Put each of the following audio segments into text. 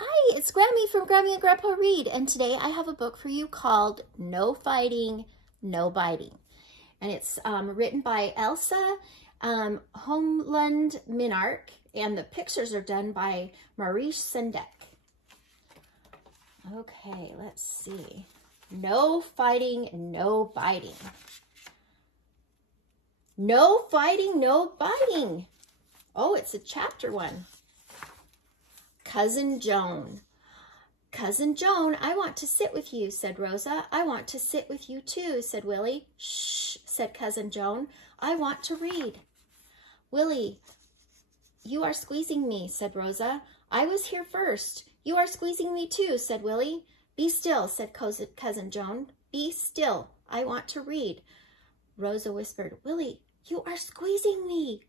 Hi, it's Grammy from Grammy and Grandpa Read, and today I have a book for you called No Fighting, No Biting. And it's written by Else Holmelund Minarik, and the pictures are done by Maurice Sendek. Okay, let's see. No fighting, no biting. No fighting, no biting. Oh, it's a chapter one. Cousin Joan. Cousin Joan, I want to sit with you, said Rosa. I want to sit with you too, said Willie. Shh, said Cousin Joan. I want to read. Willie, you are squeezing me, said Rosa. I was here first. You are squeezing me too, said Willie. Be still, said Cousin Joan. Be still. I want to read. Rosa whispered, Willie, you are squeezing me.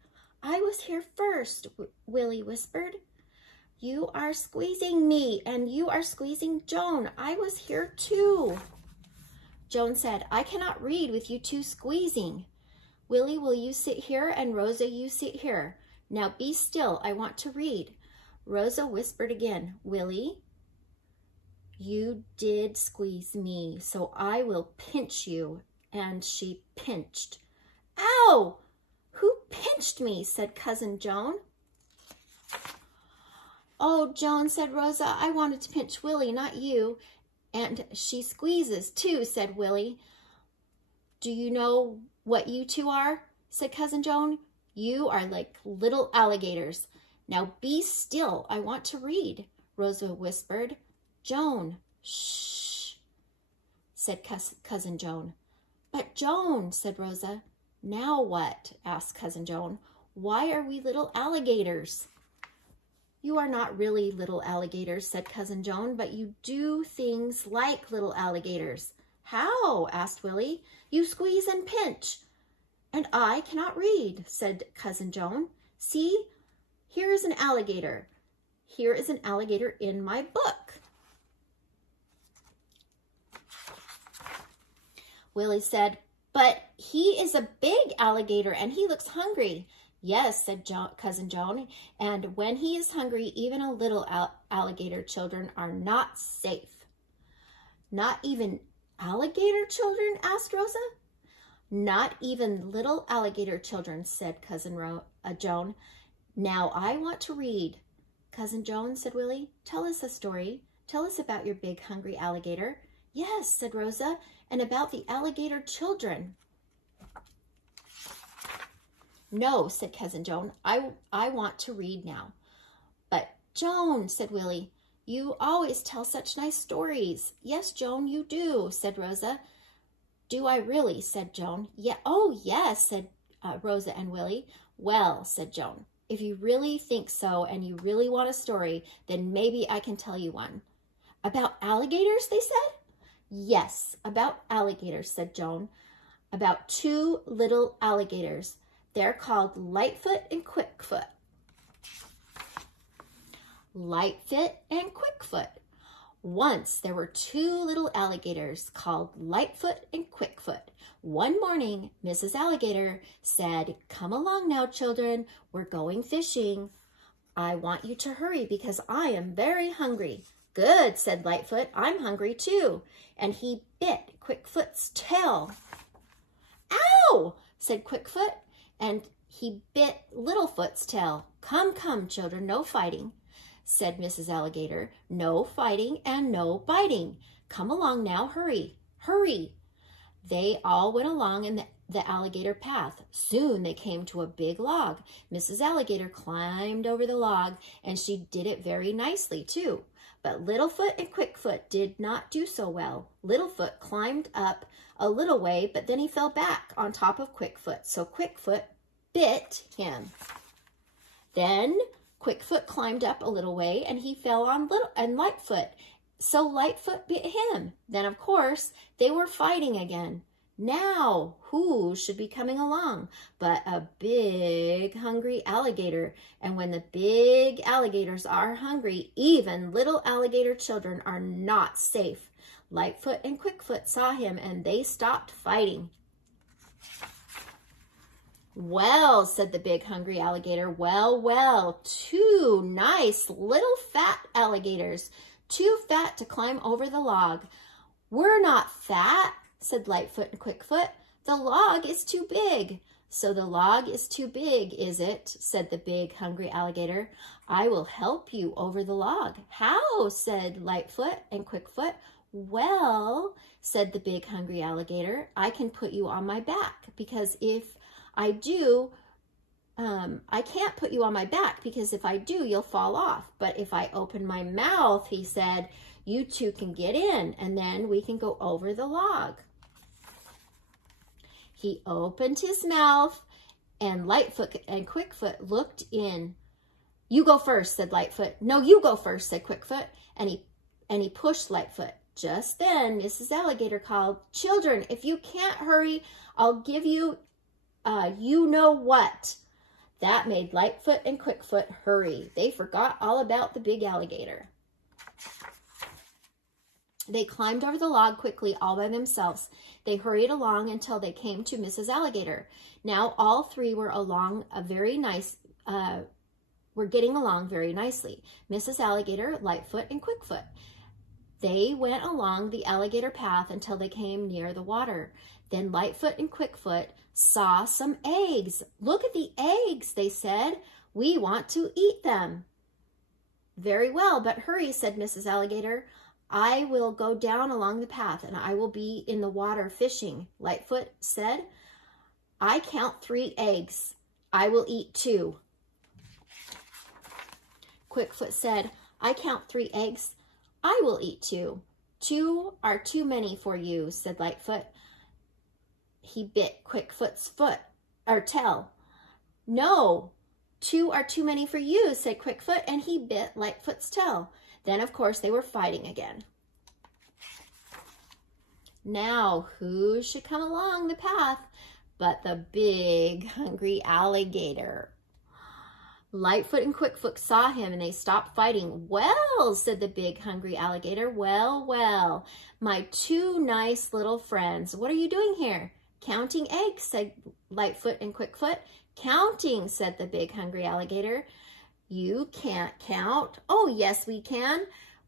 I was here first, Willie whispered. You are squeezing me, and you are squeezing Joan. I was here too. Joan said, I cannot read with you two squeezing. Willie, will you sit here? And Rosa, you sit here. Now be still. I want to read. Rosa whispered again, Willie, you did squeeze me, so I will pinch you. And she pinched. Ow! Who pinched me? Said Cousin Joan. Oh, Joan, said Rosa, I wanted to pinch Willie, not you. And she squeezes too, said Willie. Do you know what you two are? Said Cousin Joan. You are like little alligators. Now be still, I want to read, Rosa whispered. Joan, shh, said Cousin Joan. But Joan, said Rosa. Now what? Asked Cousin Joan. Why are we little alligators? You are not really little alligators, said Cousin Joan, but you do things like little alligators. How? Asked Willie. You squeeze and pinch. And I cannot read, said Cousin Joan. See, here is an alligator. Here is an alligator in my book. Willie said, but he is a big alligator and he looks hungry. Yes, said Cousin Joan, and when he is hungry, even a little alligator children are not safe. Not even alligator children? Asked Rosa. Not even little alligator children, said Cousin Joan. Now I want to read. Cousin Joan, said Willie, tell us a story. Tell us about your big hungry alligator. Yes, said Rosa, and about the alligator children. No, said Cousin Joan, I want to read now. But Joan, said Willie, you always tell such nice stories. Yes, Joan, you do, said Rosa. Do I really, said Joan. Yeah, oh, yes, said Rosa and Willie. Well, said Joan, if you really think so and you really want a story, then maybe I can tell you one. About alligators, they said? Yes, about alligators, said Joan. About two little alligators. They're called Lightfoot and Quickfoot. Lightfoot and Quickfoot. Once there were two little alligators called Lightfoot and Quickfoot. One morning, Mrs. Alligator said, come along now, children. We're going fishing. I want you to hurry because I am very hungry. Good, said Lightfoot. I'm hungry too. And he bit Quickfoot's tail. Ow, said Quickfoot. And he bit Littlefoot's tail. Come, come, children, no fighting, said Mrs. Alligator. No fighting and no biting. Come along now, hurry, hurry. They all went along in the alligator path. Soon they came to a big log. Mrs. Alligator climbed over the log, and she did it very nicely, too. But Littlefoot and Quickfoot did not do so well. Littlefoot climbed up a little way, but then he fell back on top of Quickfoot, so Quickfoot bit him. Then Quickfoot climbed up a little way, and he fell on Lightfoot, so Lightfoot bit him. Then, of course, they were fighting again. Now, who should be coming along but a big hungry alligator? And when the big alligators are hungry, even little alligator children are not safe. Lightfoot and Quickfoot saw him and they stopped fighting. Well, said the big hungry alligator, well, well, 2 nice little fat alligators, too fat to climb over the log. We're not fat, said Lightfoot and Quickfoot. The log is too big. So the log is too big, is it? Said the big hungry alligator. I will help you over the log. How? Said Lightfoot and Quickfoot. Well, said the big hungry alligator, I can put you on my back, because if I do, I can't put you on my back, because if I do, you'll fall off. But if I open my mouth, he said, you two can get in, and then we can go over the log. He opened his mouth, and Lightfoot and Quickfoot looked in. You go first, said Lightfoot. No, you go first, said Quickfoot, and he pushed Lightfoot. Just then, Mrs. Alligator called, Children, if you can't hurry, I'll give you you know what. That made Lightfoot and Quickfoot hurry. They forgot all about the big alligator. They climbed over the log quickly all by themselves. They hurried along until they came to Mrs. Alligator. Now all 3 were getting along very nicely. Mrs. Alligator, Lightfoot, and Quickfoot. They went along the alligator path until they came near the water. Then Lightfoot and Quickfoot saw some eggs. Look at the eggs, they said. We want to eat them. Very well, but hurry, said Mrs. Alligator. I will go down along the path and I will be in the water fishing. Lightfoot said, I count 3 eggs. I will eat 2. Quickfoot said, I count 3 eggs. I will eat 2. 2 are too many for you, said Lightfoot. He bit Quickfoot's tail. No, 2 are too many for you, said Quickfoot, and he bit Lightfoot's tail. Then, of course, they were fighting again. Now, who should come along the path but the big, hungry alligator? Lightfoot and Quickfoot saw him, and they stopped fighting. Well, said the big, hungry alligator, well, well, my 2 nice little friends, what are you doing here? Counting eggs, said Lightfoot and Quickfoot. Counting, said the big, hungry alligator. You can't count. Oh, yes, we can.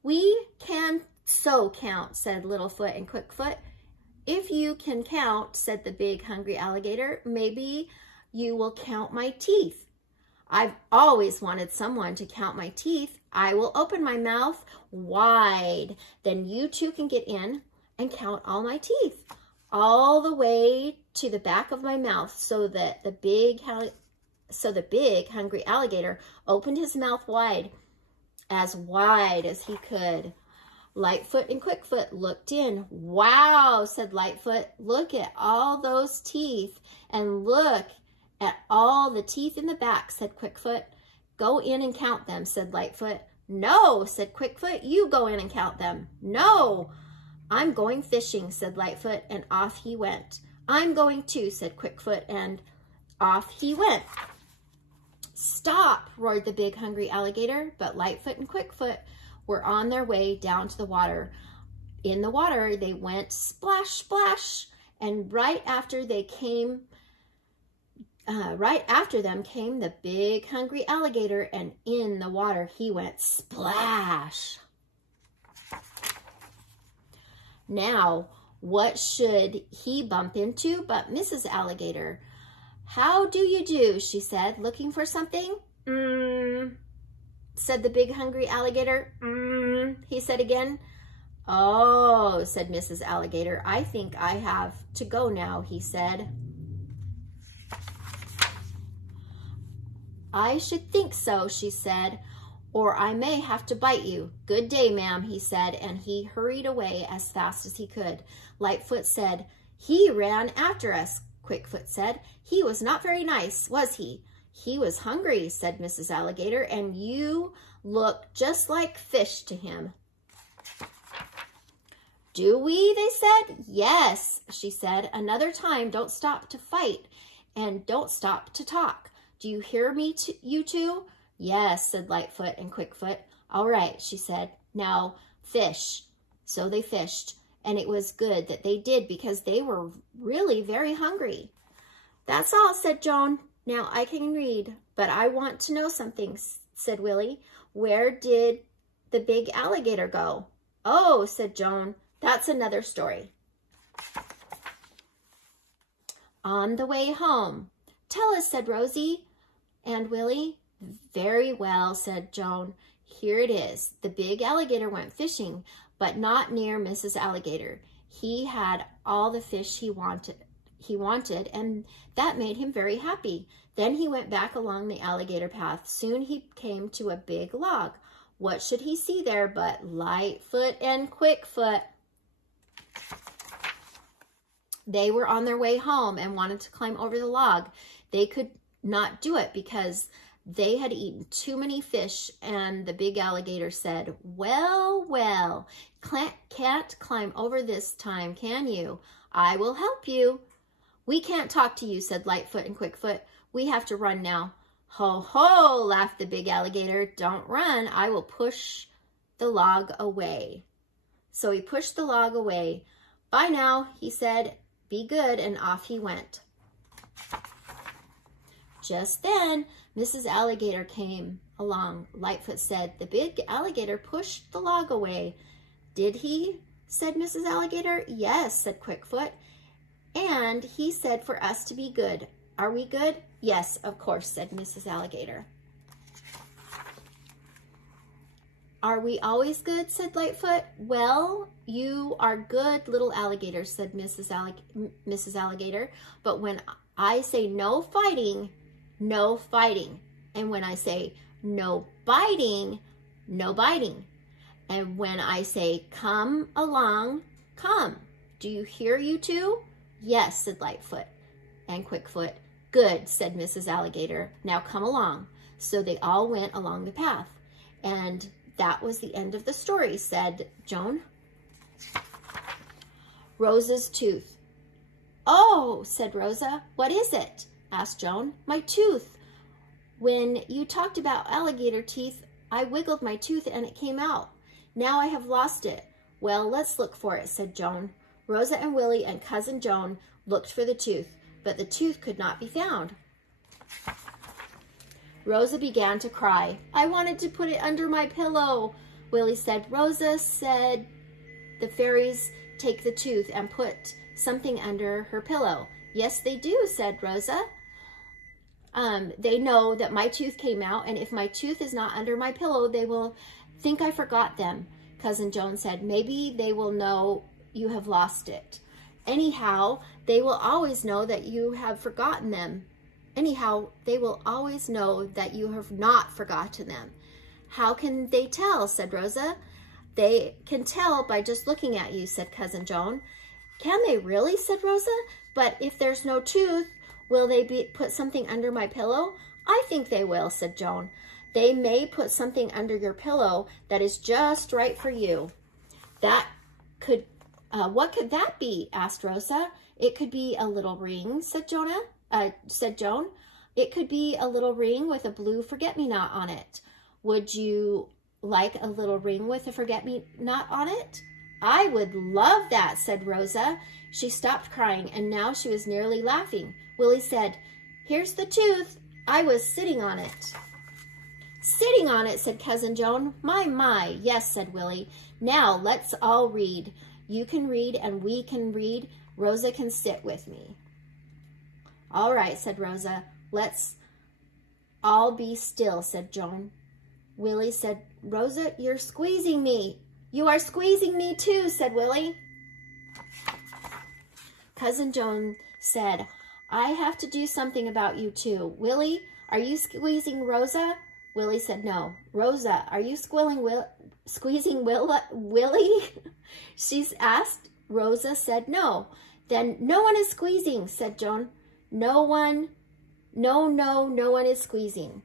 We can so count, said Littlefoot and Quickfoot. If you can count, said the big, hungry alligator, maybe you will count my teeth. I've always wanted someone to count my teeth. I will open my mouth wide. Then you 2 can get in and count all my teeth, all the way to the back of my mouth, so that the big, hungry alligator opened his mouth wide as he could. Lightfoot and Quickfoot looked in. Wow, said Lightfoot, look at all those teeth, and look at all the teeth in the back, said Quickfoot. Go in and count them, said Lightfoot. No, said Quickfoot, you go in and count them. No, I'm going fishing, said Lightfoot, and off he went. I'm going too, said Quickfoot, and off he went. Stop, roared the big, hungry alligator, but Lightfoot and Quickfoot were on their way down to the water. In the water, they went splash, splash, and right after them came the big, hungry alligator, and in the water he went splash. Now, what should he bump into but Mrs. Alligator? How do you do, she said, looking for something? Said the big, hungry alligator. He said again. Oh, said Mrs. Alligator, I think I have to go now, he said. I should think so, she said, or I may have to bite you. Good day, ma'am, he said, and he hurried away as fast as he could. Lightfoot said, he ran after us. Quickfoot said, he was not very nice, was he? He was hungry, said Mrs. Alligator, and you look just like fish to him. Do we? They said. Yes, she said. Another time, don't stop to fight and don't stop to talk. Do you hear me, you 2? Yes, said Lightfoot and Quickfoot. All right, she said. Now fish. So they fished, and it was good that they did because they were really very hungry. That's all, said Joan. Now I can read, but I want to know something, said Willie. Where did the big alligator go? Oh, said Joan, that's another story. On the way home. Tell us, said Rosie and Willie. Very well, said Joan. Here it is. The big alligator went fishing, but not near Mrs. Alligator. He had all the fish he wanted, and that made him very happy. Then he went back along the alligator path. Soon he came to a big log. What should he see there but Lightfoot and Quickfoot? They were on their way home and wanted to climb over the log. They could not do it because they had eaten too many fish, and the big alligator said, well, well, can't climb over this time, can you? I will help you. We can't talk to you, said Lightfoot and Quickfoot. We have to run now. Ho, ho, laughed the big alligator. Don't run. I will push the log away. So he pushed the log away. Bye now, he said. Be good, and off he went. Just then, Mrs. Alligator came along. Lightfoot said, the big alligator pushed the log away. Did he? Said Mrs. Alligator. Yes, said Quickfoot. And he said for us to be good. Are we good? Yes, of course, said Mrs. Alligator. Are we always good? Said Lightfoot. Well, you are good little alligator, said Mrs. Alligator. But when I say no fighting, no fighting. And when I say no biting, no biting. And when I say come along, come. Do you hear, you two? Yes, said Lightfoot and Quickfoot. Good, said Mrs. Alligator. Now come along. So they all went along the path. And that was the end of the story, said Joan. Rosa's tooth. Oh, said Rosa. What is it? Asked Joan. My tooth. When you talked about alligator teeth, I wiggled my tooth and it came out. Now I have lost it. Well, let's look for it, said Joan. Rosa and Willie and Cousin Joan looked for the tooth, but the tooth could not be found. Rosa began to cry. I wanted to put it under my pillow, Willie said. Rosa said the fairies take the tooth and put something under her pillow. Yes, they do, said Rosa. They know that my tooth came out, and if my tooth is not under my pillow, they will think I forgot them. Cousin Joan said, maybe they will know you have lost it. Anyhow, they will always know that you have forgotten them. Anyhow, they will always know that you have not forgotten them. How can they tell, said Rosa. They can tell by just looking at you, said Cousin Joan. Can they really, said Rosa. But if there's no tooth, will they put something under my pillow? I think they will, said Joan. They may put something under your pillow that is just right for you. That could, what could that be? Asked Rosa. It could be a little ring, said Joan. It could be a little ring with a blue forget-me-not on it. Would you like a little ring with a forget-me-not on it? I would love that, said Rosa. She stopped crying, and now she was nearly laughing. Willie said, here's the tooth. I was sitting on it. Sitting on it, said Cousin Joan. My, yes, said Willie. Now let's all read. You can read and we can read. Rosa can sit with me. All right, said Rosa. Let's all be still, said Joan. Willie said, Rosa, you're squeezing me. You are squeezing me too, said Willie. Cousin Joan said, I have to do something about you too. Willie, are you squeezing Rosa? Willie said, no. Rosa, are you squeezing Willie? She's asked. Rosa said, no. Then no one is squeezing, said Joan. No one is squeezing.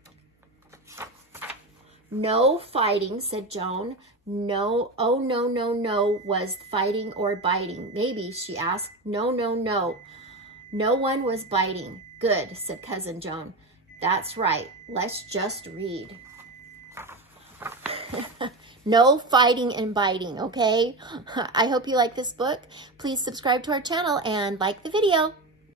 No fighting, said Joan. No, oh, no was fighting or biting. Maybe, she asked. No. No one was biting. Good, said Cousin Joan. That's right. Let's just read. No fighting and biting, okay? I hope you like this book. Please subscribe to our channel and like the video.